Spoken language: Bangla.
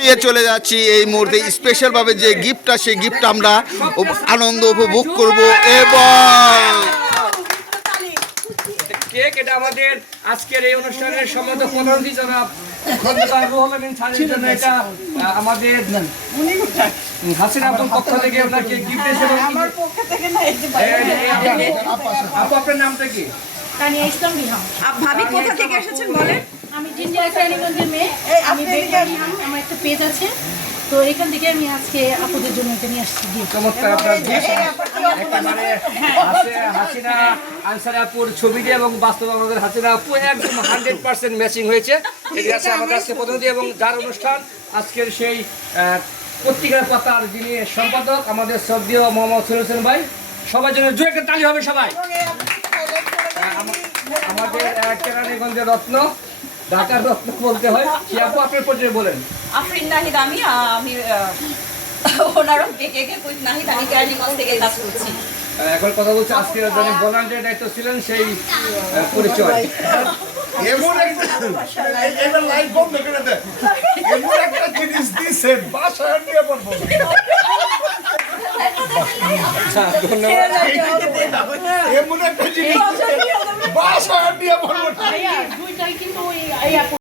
নিয়ে চলে যাচ্ছি এই মুহূর্তে স্পেশাল ভাবে যে গিফটটা সেই গিফট আমরা আনন্দ উপভোগ করব এবং কেক এটা আমাদের আজকের এই অনুষ্ঠানের সম্মত প্রধানমন্ত্রী জনাব খন্দকার রুহুল আমিন স্যারের জন্য এটা আমাদের হাসিনা আপুর পক্ষ থেকে ওনাকে গিফট এসে আমার পক্ষ থেকে না এই যে আপু আপনার নামটা কি? তানিয়া ইসলাম রিহাম। ভাবি কোথা থেকে এসেছেন বলেন? আমি জিঞ্জিরা কেরানীগঞ্জের মেয়ে। আমি বেগম রিহাম, আমার একটা পেজ আছে, তো এখান থেকে আমি আজকে আপুদের জন্য এটা নিয়ে আসছি gift। চমৎকার আপনার gift। একটা মানে হাসিনা আনসার আপুর ছবি দিয়ে এবং বাস্তব আমাদের হাসিনা আপু একদম 100% ম্যাচিং হয়েছে। এটা আছে আমাদের আজকে প্রতিনিধি এবং যার অনুষ্ঠান আজকের সেই পত্রিকার পাতার যিনি সম্পাদক আমাদের শ্রদ্ধেয় মোহাম্মদ সুরুল হোসেন ভাই। সবার জন্য জোরে একটা তালি হবে সবাই। আমাদের কেরানীগঞ্জের রত্ন, ঢাকার রত্ন বলতে হয়। সে আপু আপনার পরিচয় বলেন। আফরিন নাহিদ আমি ওনারও কেকে কুইক নাহিদ, আমি কেরানীগঞ্জ থেকে কাজ করছি। এখন কথা বলছে আজকে যিনি ভলান্টিয়ার দায়িত্ব ছিলেন সেই পরিচয়। এমন একটা এবার লাইভ বন্ধ করে দে। এমন একটা জিনিস দিছে বাসায় নিয়ে পড়বো। ধন্যবাদ। এমন একটা জিনিস বাসায় নিয়ে পড়বো। দুইটাই কিন্তু ওই